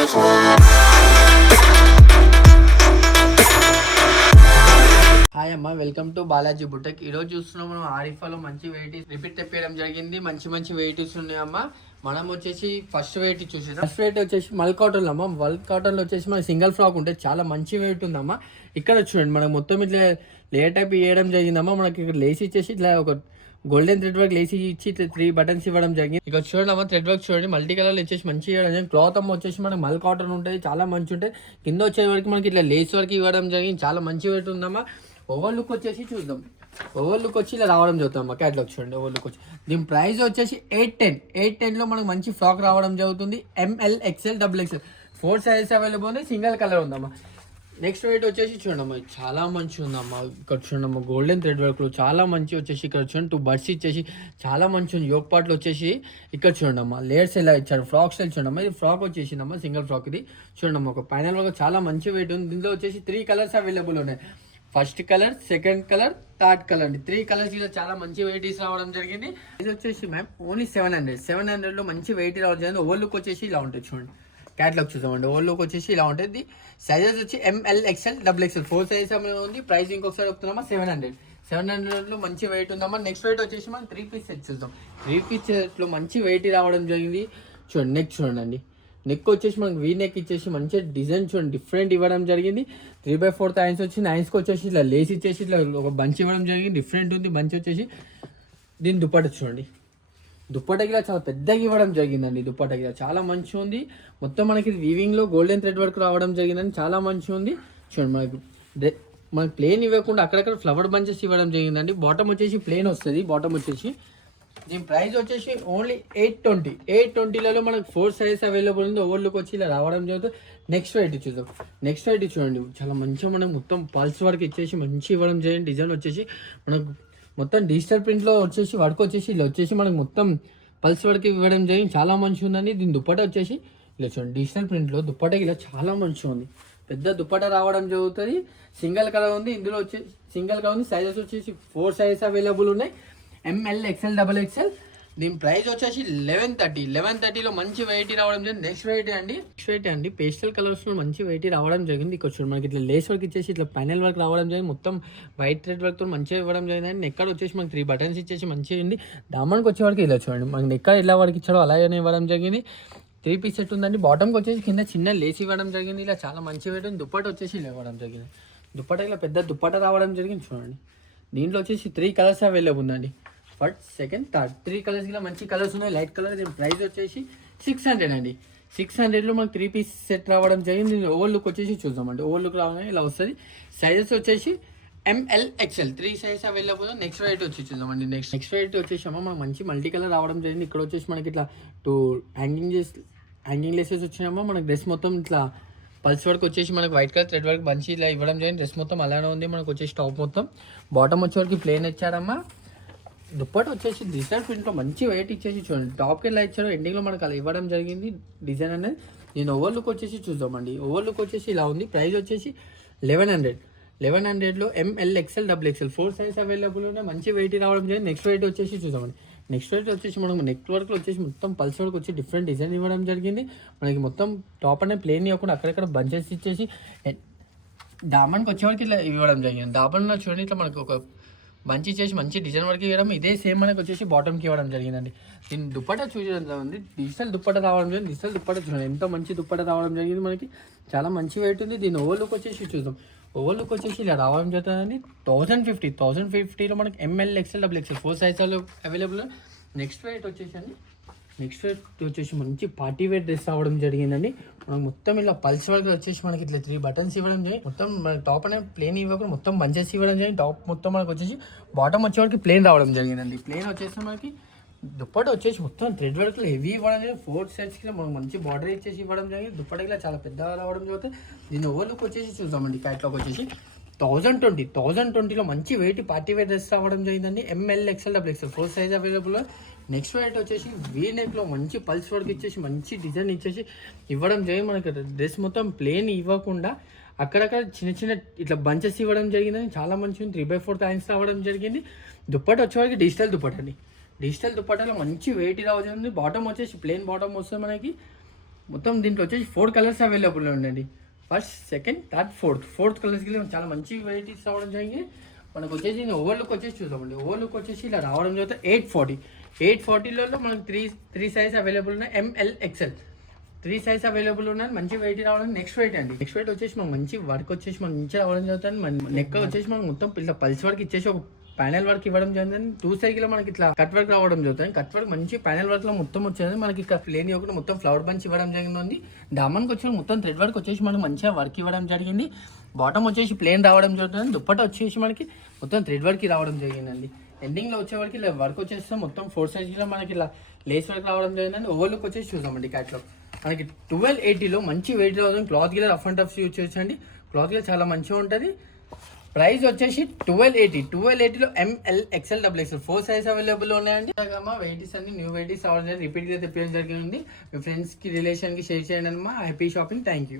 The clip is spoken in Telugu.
హాయ్ అమ్మ, వెల్కమ్ టు బాలాజీ బుటెక్. ఈరోజు చూస్తున్నాం మనం ఆరిఫాలో మంచి వెరైటీస్ రిపీట్ తెప్పేయడం జరిగింది. మంచి వెరైటీస్ ఉన్నాయి అమ్మ. మనం వచ్చేసి ఫస్ట్ వెరైటీ చూసేద్దాం. ఫస్ట్ వెరైటీ వచ్చేసి మల్ కాటన్ అమ్మ. మల్ కాటన్ లో వచ్చేసి మన సింగిల్ ఫ్రాక్ ఉంటే చాలా మంచి వెయిట్ ఉందమ్మా. ఇక్కడ చూడండి, మనకు మొత్తం ఇట్లా లేయర్ టైప్ వేయడం జరిగిందమ్మా. మనకి ఇక్కడ లేస్ ఇచ్చేసి ఇట్లా ఒక గోల్డెన్ థ్రెడ్ వర్క్ లేసి ఇచ్చి ఇట్లా 3 బటన్స్ ఇవ్వడం జరిగింది. ఇక్కడ చూడండి అమ్మ, థ్రెడ్ వర్క్ చూడండి, మల్టీ కలర్ ఇచ్చేసి మంచిగా ఇవ్వడం జరిగింది. క్లాత్ అమ్మ వచ్చేసి మనకి మల్ కాటన్ ఉంటుంది, చాలా మంచి ఉంటుంది. కింద వచ్చే వరకు మనకి ఇట్లా లేస్ వర్క్ ఇవ్వడం జరిగింది. చాలా మంచి వెయిట్ ఉందమ్మా. ఓవర్ లుక్ వచ్చేసి చూద్దాం. ఓవర్ లుక్ వచ్చి ఇలా రావడం జరుగుతుంది. క్యాట్లాగ్ చూడండి. ఓవర్ లుక్ వచ్చి దీని ప్రైస్ వచ్చేసి 810 మనకు మంచి ఫ్రాక్ రావడం జరుగుతుంది. ML XL XXL 4 sizes available ఉంది. సింగిల్ కలర్ ఉందమ్మా. నెక్స్ట్ వెయిట్ వచ్చేసి చూడమ్మా, చాలా మంచి ఉందమ్మా. ఇక్కడ చూడమ్మా, గోల్డెన్ థ్రెడ్ వర్క్లో చాలా మంచి వచ్చేసి ఇక్కడ చూడండి 2 బడ్స్ ఇచ్చేసి చాలా మంచి ఉంది. యోక్ పార్ట్లో వచ్చేసి ఇక్కడ చూడమ్మా లేయర్స్ ఎలా ఇచ్చారు. ఫ్రాక్ స్టైల్ చూడమ్మా. ఇది ఫ్రాక్ వచ్చేసిందమ్మా, సింగిల్ ఫ్రాక్. ఇది చూడమ్మా, ఒక పైనల్ వర్క్ చాలా మంచి వెయిట్ ఉంది. దీంట్లో వచ్చేసి 3 కలర్స్ అవైలబుల్ ఉన్నాయి. First colour, second colour, third colour అండి. 3 కలర్స్ ఇలా చాలా మంచి వెయిటీస్ రావడం జరిగింది. ఇది వచ్చేసి మ్యామ్ ఓన్లీ 700లో మంచి వెయిట్ రావడం జరిగింది. ఓవర్ లుక్ వచ్చేసి ఇలా ఉంటుంది చూడండి. క్యాట్లాగ్ చూసామండి. ఓవర్ లుక్ వచ్చేసి ఇలా ఉంటుంది. సైజెస్ వచ్చి ML XL XXL 4 సైజెస్ ఉంది. ప్రైస్ ఇంకొకసారి చెప్తున్నామా, 700లో మంచి వెయిట్ ఉందమ్మా. నెక్స్ట్ వెయిట్ వచ్చేసి మనం 3 పీస్ సెట్ చూద్దాం. 3 పీస్ సెట్లో మంచి వెయిట్ రావడం జరిగింది. చూడండి, నెక్ చూడండి. నెక్ వచ్చేసి మనకి వీ నెక్ ఇచ్చేసి మంచి డిజైన్ చూడండి డిఫరెంట్ ఇవ్వడం జరిగింది. 3/4 హ్యాండ్స్ వచ్చి హ్యాండ్స్కి వచ్చేసి ఇట్లా లేస్ ఇచ్చేసి ఇట్లా ఒక బంచ్ ఇవ్వడం జరిగింది. డిఫరెంట్ ఉంది బంచ్ వచ్చేసి. దీని దుప్పట చూడండి, దుప్పటకి చాలా పెద్దగా ఇవ్వడం జరిగిందండి. దుప్పటకి చాలా మంచిగా ఉంది. మొత్తం మనకి వీవింగ్లో గోల్డెన్ థ్రెడ్ వర్క్ రావడం జరిగిందండి. చాలా మంచిగా ఉంది. చూడండి, మనకి ప్లేన్ ఇవ్వకుండా అక్కడక్కడ ఫ్లవర్ బంచెస్ ఇవ్వడం జరిగిందండి. బాటమ్ వచ్చేసి ప్లేన్ వస్తుంది. బాటమ్ వచ్చేసి దీని ప్రైస్ వచ్చేసి ఓన్లీ 820. మనకు 4 సైజెస్ అవైలబుల్ ఉంది. ఓవర్ లుక్ వచ్చి ఇలా రావడం జరుగుతుంది. నెక్స్ట్ వెయిట్ చూద్దాం. నెక్స్ట్ వెయిట్ చూడండి, చాలా మంచిగా మనకు మొత్తం పల్స్ వర్క్ ఇచ్చేసి మంచి ఇవ్వడం చేయండి. డిజైన్ వచ్చేసి మనకు మొత్తం డిజిటల్ ప్రింట్లో వచ్చేసి వర్క్ వచ్చేసి ఇలా వచ్చేసి మనకు మొత్తం పల్స్ వర్క్ ఇవ్వడం జరిగింది. చాలా మంచిగా ఉందండి. దీని దుప్పట వచ్చేసి ఇలా చూడండి, డిజిటల్ ప్రింట్లో దుప్పట ఇలా చాలా మంచిగా ఉంది. పెద్ద దుప్పట రావడం జరుగుతుంది. సింగిల్ కలర్ ఉంది. ఇందులో వచ్చేసి సింగిల్ కలర్ ఉంది. సైజెస్ వచ్చేసి 4 సైజెస్ అవైలబుల్ ఉన్నాయి. ML XL XXL. దీని ప్రైస్ వచ్చేసి 1130లో మంచి వెయిటీ రావడం జరిగింది. నెక్స్ట్ వెయిటీ అండి పేస్టల్ కలర్స్లో మంచి వెయిటీ రావడం జరిగింది. ఇక్కడ చూడండి, మనకి ఇట్లా లేస్ వర్క్ ఇచ్చేసి ఇట్లా పైనల్ వర్క్ రావడం జరిగింది. మొత్తం వైట్ థ్రెడ్ వర్క్తో మంచిగా ఇవ్వడం జరిగింది. అండ్ ఎక్కడ వచ్చేసి మనకి 3 బటన్స్ ఇచ్చేసి మంచిగా ఉంది. దామానికి వచ్చే వరకు ఇలా చూడండి, మనకి ఎక్కడ ఎలా వర్క్ ఇచ్చాడో అలాగే ఇవ్వడం జరిగింది. 3 పీస్ సెట్ ఉందండి. బాటమ్కి వచ్చేసి కింద చిన్న లేస్ ఇవ్వడం జరిగింది. ఇలా చాలా మంచి వెయిట్ ఉంది. దుప్పట వచ్చేసి ఇలా ఇవ్వడం జరిగింది. దుప్పట ఇలా పెద్ద దుప్పట రావడం జరిగింది. చూడండి, దీంట్లో వచ్చేసి 3 కలర్స్ అవైలబుల్ ఉందండి. ఫస్ట్, సెకండ్, థర్డ్ 3 కలర్స్ ఇలా మంచి కలర్స్ ఉన్నాయి. Light colour. దీని ప్రైస్ వచ్చేసి 600 అండి. 600లో మనకి 3 పీస్ సెట్ రావడం జరిగింది. ఓవర్ లుక్ వచ్చేసి చూద్దామండి. ఓవర్ లుక్ రావడం ఇలా వస్తుంది. సైజెస్ వచ్చేసి ML XL 3 sizes available. Next weight వచ్చి చూద్దామండి. నెక్స్ట్ వెయిట్ వచ్చేసి మనకి మంచి మల్టీ కలర్ రావడం జరిగింది. ఇక్కడ వచ్చేసి మనకి ఇట్లా 2 హ్యాంగింగ్ లేసెస్ వచ్చినామో మనకి డ్రెస్ మొత్తం ఇట్లా పల్స్ వర్క్ వచ్చేసి మనకి వైట్ కలర్ థ్రెడ్ వర్క్ మంచి ఇలా ఇవ్వడం జరిగింది. డ్రెస్ మొత్తం అలానే ఉంది. మనకు వచ్చేసి టాప్ మొత్తం బాటమ్ వచ్చే వరకు ప్లేన్ ఇచ్చాడమ్మా. దుప్పట వచ్చేసి డిజిటల్ ప్రింట్లో మంచి వెయిట్ ఇచ్చేసి చూడండి. టాప్కి ఎలా ఇచ్చాడో ఎండింగ్లో మనకు అలా ఇవ్వడం జరిగింది డిజైన్ అనేది. నేను ఓవర్ లుక్ వచ్చేసి చూద్దామండి. ఓవర్ లుక్ వచ్చేసి ఇలా ఉంది. ప్రైస్ వచ్చేసి 1100లో ML XL XXL 4 size available ఉన్నాయి. మంచి వెయిట్ రావడం జరిగింది. నెక్స్ట్ వెయిట్ వచ్చేసి చూద్దామండి. నెక్స్ట్ వెయిట్ వచ్చేసి మనకు నెక్ వర్క్లో వచ్చేసి మొత్తం పల్స్ వర్క్ వచ్చి డిఫరెంట్ డిజైన్ ఇవ్వడం జరిగింది. మనకి మొత్తం టాప్ అనేది ప్లేన్ ఇవ్వకుండా అక్కడక్కడ బంచెస్ ఇచ్చేసి దామన్కి వచ్చేవరకు ఇట్లా ఇవ్వడం జరిగింది. దామన్లో చూడండి ఇట్లా మనకు ఒక మంచి ఇచ్చేసి మంచి డిజైన్ వర్క్ ఇవ్వడం. ఇదే సేమ్ మనకి వచ్చేసి బాటమ్కి ఇవ్వడం జరిగిందండి. దీని దుప్పట చూడడం ఉంది. డిజిటల్ దుప్పట రావడం జరిగింది. డిజిటల్ దుప్పట చూడండి ఎంత మంచి దుప్పట రావడం జరిగింది. మనకి చాలా మంచి వెయిట్ ఉంది. దీని ఓవర్ లుక్ వచ్చేసి చూద్దాం. ఓవర్ లుక్ వచ్చేసి ఇలా రావడం జరుగుతుందండి. 1050లో మనకి ML XL XXL 4 సైజులు అవైలబుల్. నెక్స్ట్ వెయిట్ వచ్చేసి మంచి పార్టీ వేర్ డ్రెస్ రావడం జరిగిందండి. మనకు మొత్తం ఇలా పల్స్ వర్క్ వచ్చేసి మనకి ఇట్లా 3 బటన్స్ ఇవ్వడం జరిగింది. మొత్తం మన టాప్ అనేది ప్లేన్ ఇవ్వకుండా మొత్తం బంచెస్ ఇవ్వడం జరిగింది. టాప్ మొత్తం మనకు వచ్చేసి బాటమ్ వచ్చే వరకు ప్లేన్ రావడం జరిగిందండి. ప్లేన్ వచ్చేసి మనకి దుప్పట వచ్చేసి మొత్తం థ్రెడ్ వర్క్లో హెవీ ఇవ్వడం జరిగింది. 4 సైడ్స్కి మనకు మంచి బార్డర్ ఇచ్చేసి ఇవ్వడం జరిగింది. దుప్పటకి చాలా పెద్దగా రావడం జరుగుతుంది. దీని ఓవర్ లుక్ వచ్చేసి చూద్దామండి. క్యాట్లాగ్ వచ్చేసి 1020లో మంచి వెయిట్ పార్టీ వేర్ డ్రెస్ రావడం జరిగిందండి. ML XL XXL 4 size available. Next weight వచ్చేసి వీ నెక్లో మంచి పల్స్ వర్క్ ఇచ్చేసి మంచి డిజైన్ ఇచ్చేసి ఇవ్వడం జరిగింది. మనకి డ్రెస్ మొత్తం ప్లేన్ ఇవ్వకుండా అక్కడక్కడ చిన్న ఇట్లా బంచెస్ ఇవ్వడం జరిగిందని చాలా మంచిగా 3/4 హ్యాండ్స్ రావడం జరిగింది. దుప్పట వచ్చేవారికి డిజిటల్ దుప్పట అండి. డిజిటల్ దుప్పటలో మంచి వెయిట్ రావడం. బాటమ్ వచ్చేసి ప్లేన్ బాటమ్ వస్తుంది మనకి. మొత్తం దీంట్లో వచ్చేసి 4 కలర్స్ అవైలబుల్ ఉండండి. ఫస్ట్, సెకండ్, థర్డ్, ఫోర్త్ కలర్స్కి చాలా మంచి వెరైటీస్ రావడం జరిగింది. మనకు వచ్చేసి ఓవర్ లుక్ వచ్చేసి చూద్దామండి. ఓవర్ లుక్ వచ్చేసి ఇలా రావడం జరుగుతుంది. 840లో మనకు త్రీ సైజ్ అవైలబుల్ ఉన్నాయి. ML XL 3 సైజ్ అవైలబుల్ ఉన్నాయి. మంచి వెయిట్ రావడం. నెక్స్ట్ వెయిట్ వచ్చేసి మనకు మంచి వర్క్ వచ్చేసి మనకు మంచి రావడం జరుగుతుంది. మన నెక్ వచ్చేసి మనకు మొత్తం ఇట్లా పల్స్ వర్క్ ఇచ్చేసి ఒక ప్యానల్ వర్క్ ఇవ్వడం జరిగింది. 2 సైడ్లో మనకి ఇట్లా కట్ వర్క్ రావడం జరుగుతుంది. కట్ వర్క్ మంచి ప్యానల్ వర్క్ లో మొత్తం వచ్చేది. మనకి ఇక్కడ ప్లేన్ ఇవ్వకుండా మొత్తం ఫ్లవర్ బంచ్ ఇవ్వడం జరిగింది. దామన్కి వచ్చి మొత్తం థ్రెడ్ వర్క్ వచ్చేసి మనకు మంచిగా వర్క్ ఇవ్వడం జరిగింది. బాటమ్ వచ్చేసి ప్లేన్ రావడం జరుగుతుంది. దుప్పట్టా వచ్చేసి మనకి మొత్తం థ్రెడ్ వర్క్ రావడం జరిగిందండి. ఎండింగ్ లో వచ్చేవారికి ఇలా వర్క్ వచ్చేస్తే మొత్తం 4 సైజ్లో మనకి ఇలా లేస్ వర్క్ రావడం జరిగిందండి. ఓవర్ లుక్ వచ్చేసి చూద్దామండి. క్యాట్లో మనకి 1280లో మంచి వెయిట్ రావడం. క్లాత్ గిలా రఫ్ అండ్ టఫ్ యూజ్ చేయొచ్చండి. క్లాత్ గిలా చాలా మంచిగా ఉంటుంది. ప్రైస్ వచ్చేసి 1280లో ML XL XXL 4 size available ఉన్నాయండి. వెయిటీస్ అన్ని న్యూ వెయిటీస్ రావడం జరిగింది. రిపీట్గా తెప్పించడం జరిగింది. మీ ఫ్రెండ్స్కి రిలేషన్కి షేర్ చేయండి అమ్మా. Happy shopping. Thank you.